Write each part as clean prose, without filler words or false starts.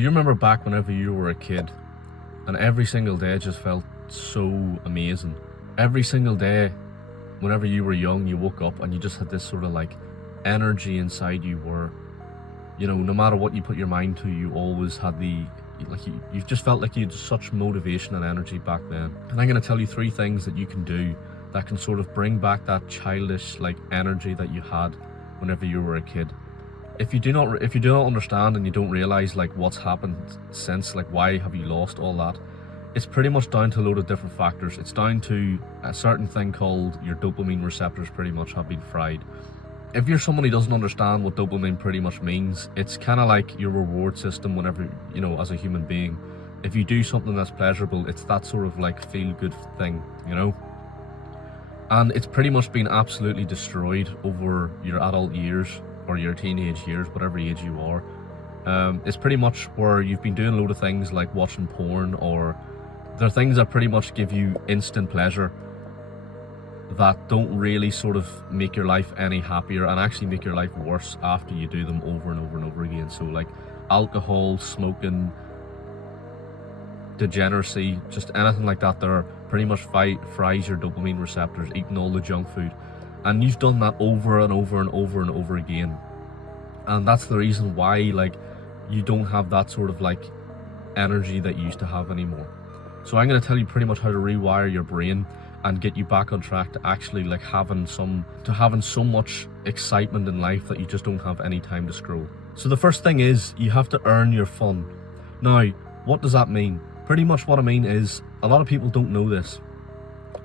Do you remember back whenever you were a kid and every single day just felt so amazing? Every single day, whenever you were young, you woke up and you just had this sort of like energy inside you where, no matter what you put your mind to, you always had you just felt like you had such motivation and energy back then. And I'm going to tell you 3 things that you can do that can sort of bring back that childish like energy that you had whenever you were a kid. If you do not understand and you don't realize like what's happened since, like why have you lost all that, it's pretty much down to a load of different factors. It's down to a certain thing called your dopamine receptors pretty much have been fried. If you're someone who doesn't understand what dopamine pretty much means, it's kind of like your reward system whenever, as a human being. If you do something that's pleasurable, it's that sort of like feel good thing, And it's pretty much been absolutely destroyed over your adult years or your teenage years, whatever age you are. It's pretty much where you've been doing a load of things like watching porn, or they're things that pretty much give you instant pleasure that don't really sort of make your life any happier and actually make your life worse after you do them over and over and over again. So like alcohol, smoking, degeneracy, just anything like that there pretty much fries your dopamine receptors, eating all the junk food. And you've done that over and over and over and over again. And that's the reason why like you don't have that sort of like energy that you used to have anymore. So I'm going to tell you pretty much how to rewire your brain and get you back on track to actually like having so much excitement in life that you just don't have any time to scroll. So the first thing is you have to earn your fun. Now, what does that mean? Pretty much what I mean is a lot of people don't know this.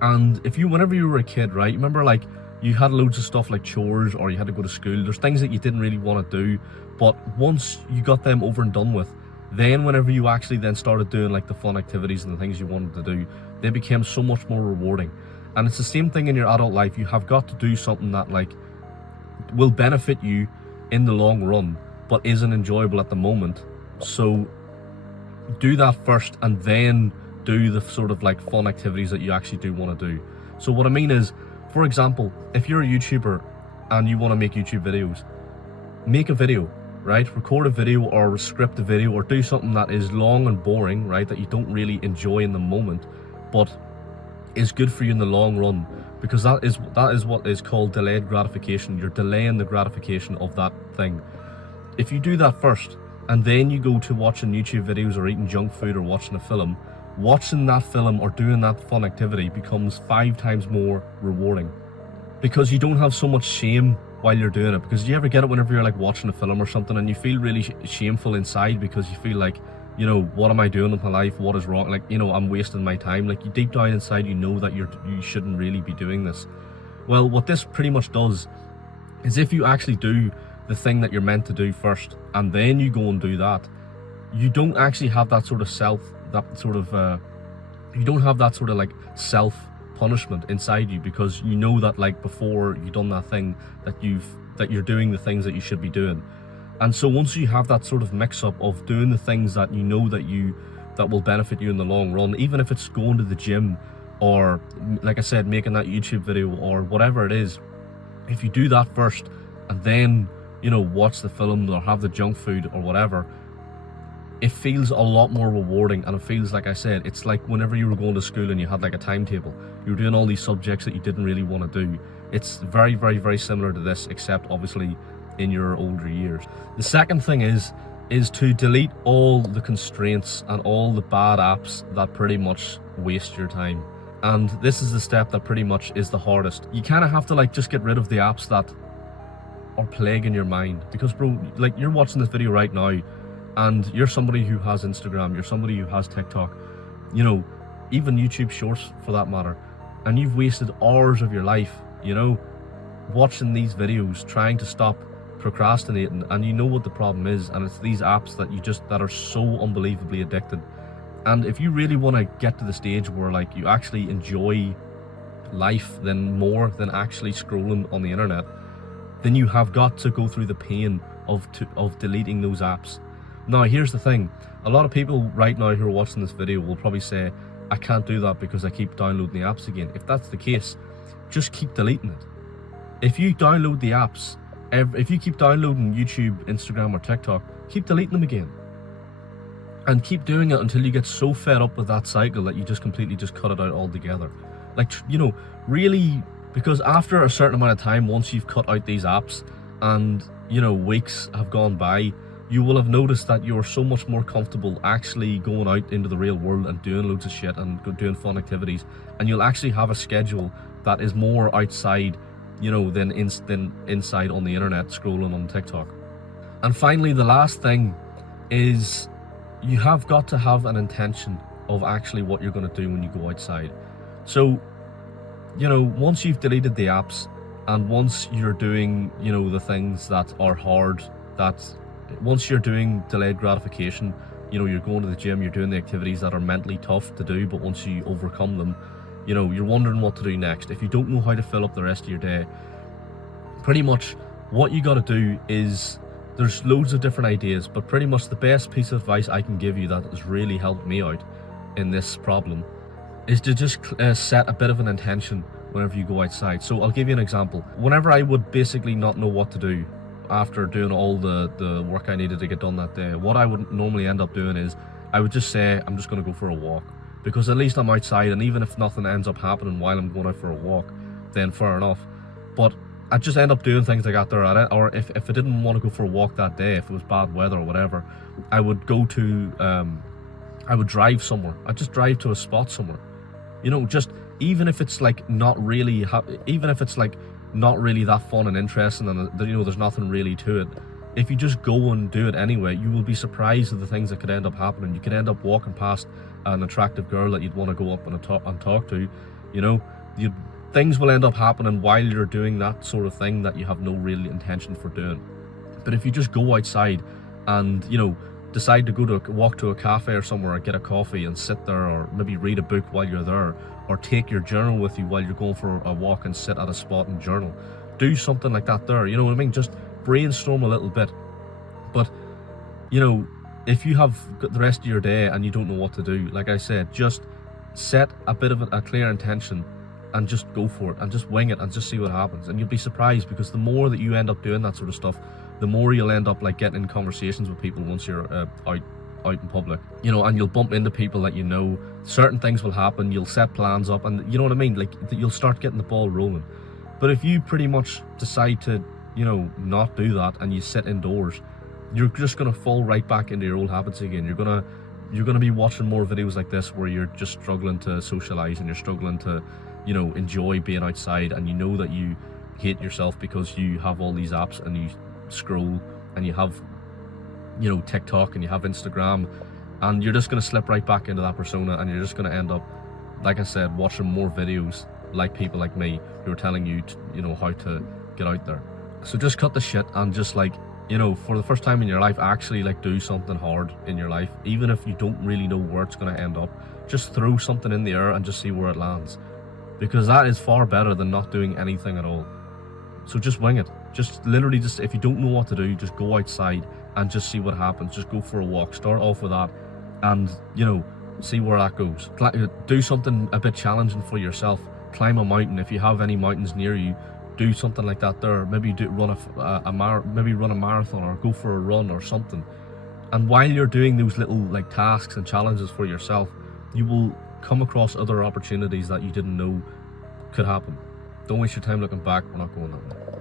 And whenever you were a kid, right, remember like you had loads of stuff like chores, or you had to go to school. There's things that you didn't really want to do, but once you got them over and done with, then whenever you actually then started doing like the fun activities and the things you wanted to do, they became so much more rewarding. And it's the same thing in your adult life. You have got to do something that like will benefit you in the long run, but isn't enjoyable at the moment. So do that first, and then do the sort of like fun activities that you actually do want to do. So what I mean is, for example, if you're a YouTuber and you want to make YouTube videos, make a video, right? Record a video or script a video, or do something that is long and boring, right? That you don't really enjoy in the moment, but is good for you in the long run, because that is what is called delayed gratification. You're delaying the gratification of that thing. If you do that first, and then you go to watching YouTube videos or eating junk food or watching a film, watching that film or doing that fun activity becomes 5 times more rewarding, because you don't have so much shame while you're doing it. Because do you ever get it whenever you're like watching a film or something and you feel really shameful inside, because you feel like, what am I doing with my life? What is wrong? Like, I'm wasting my time. Like, you deep down inside, you know that you shouldn't really be doing this. Well, what this pretty much does is, if you actually do the thing that you're meant to do first, and then you go and do that, you don't actually have that sort of you don't have that sort of like self punishment inside you, because you know that like before you done that thing that you're doing the things that you should be doing. And so once you have that sort of mix up of doing the things that you know that will benefit you in the long run, even if it's going to the gym, or like I said, making that YouTube video, or whatever it is, if you do that first and then watch the film or have the junk food or whatever, it feels a lot more rewarding. And it feels, like I said, it's like whenever you were going to school and you had like a timetable, you were doing all these subjects that you didn't really want to do. It's very, very, very similar to this, except obviously in your older years. The second thing is to delete all the constraints and all the bad apps that pretty much waste your time. And this is the step that pretty much is the hardest. You kind of have to like just get rid of the apps that are plaguing your mind. Because bro, like, you're watching this video right now and you're somebody who has Instagram, you're somebody who has TikTok, even YouTube Shorts for that matter, and you've wasted hours of your life, watching these videos, trying to stop procrastinating. And you know what the problem is, and it's these apps that are so unbelievably addicted. And if you really want to get to the stage where like you actually enjoy life then more than actually scrolling on the internet, then you have got to go through the pain of deleting those apps. Now, here's the thing. A lot of people right now who are watching this video will probably say, I can't do that because I keep downloading the apps again. If that's the case, just keep deleting it. If you download the apps, if you keep downloading YouTube, Instagram or TikTok, keep deleting them again. and keep doing it until you get so fed up with that cycle that you just completely just cut it out altogether. Like, you know, really, because after a certain amount of time, once you've cut out these apps and, you know, weeks have gone by, you will have noticed that you're so much more comfortable actually going out into the real world and doing loads of shit and doing fun activities, and you'll actually have a schedule that is more outside, you know, than inside on the internet scrolling on TikTok. And finally, the last thing is you have got to have an intention of actually what you're going to do when you go outside. So, you know, once you've deleted the apps and once you're doing, you know, the things that are hard, that once you're doing delayed gratification, you know, you're going to the gym, you're doing the activities that are mentally tough to do, but once you overcome them, you know, you're wondering what to do next. If you don't know how to fill up the rest of your day, pretty much what you got to do is, there's loads of different ideas, but pretty much the best piece of advice I can give you that has really helped me out in this problem is to just set a bit of an intention whenever you go outside. So I'll give you an example. Whenever I would basically not know what to do after doing all the work I needed to get done that day, what I would normally end up doing is I would just say, I'm just going to go for a walk, because at least I'm outside, and even if nothing ends up happening while I'm going out for a walk, then fair enough. But I just end up doing things like that there at it, or if I didn't want to go for a walk that day, if it was bad weather or whatever, I would go to, I would drive somewhere. I'd just drive to a spot somewhere. You know, just even if it's like not really, even if it's like not really that fun and interesting, and you know, there's nothing really to it. If you just go and do it anyway, you will be surprised at the things that could end up happening. You could end up walking past an attractive girl that you'd want to go up and talk to. You know, things will end up happening while you're doing that sort of thing that you have no real intention for doing. But if you just go outside and, you know, decide to walk to a cafe or somewhere or get a coffee and sit there, or maybe read a book while you're there, or take your journal with you while you're going for a walk and sit at a spot and journal, do something like that there, you know what I mean? Just brainstorm a little bit. But, you know, if you have got the rest of your day and you don't know what to do, like I said, just set a bit of a clear intention and just go for it and just wing it and just see what happens. And you'll be surprised, because the more that you end up doing that sort of stuff, the more you'll end up like getting in conversations with people once you're out in public, you know, and you'll bump into people that, you know, certain things will happen, you'll set plans up, and you know what I mean, like you'll start getting the ball rolling. But if you pretty much decide to, you know, not do that and you sit indoors, you're just going to fall right back into your old habits again. You're going to be watching more videos like this where you're just struggling to socialize and you're struggling to, you know, enjoy being outside, and you know that you hate yourself because you have all these apps and you scroll and you have, you know, TikTok and you have Instagram, and you're just going to slip right back into that persona, and you're just going to end up, like I said, watching more videos like people like me who are telling you to, you know, how to get out there. So just cut the shit and just, like, you know, for the first time in your life, actually like do something hard in your life. Even if you don't really know where it's going to end up, just throw something in the air and just see where it lands, because that is far better than not doing anything at all. So just wing it. Just literally, just if you don't know what to do, just go outside and just see what happens. Just go for a walk. Start off with that, and, you know, see where that goes. Do something a bit challenging for yourself. Climb a mountain if you have any mountains near you. Do something like that there. Maybe run a marathon, or go for a run or something. And while you're doing those little like tasks and challenges for yourself, you will come across other opportunities that you didn't know could happen. Don't waste your time looking back. We're not going that way.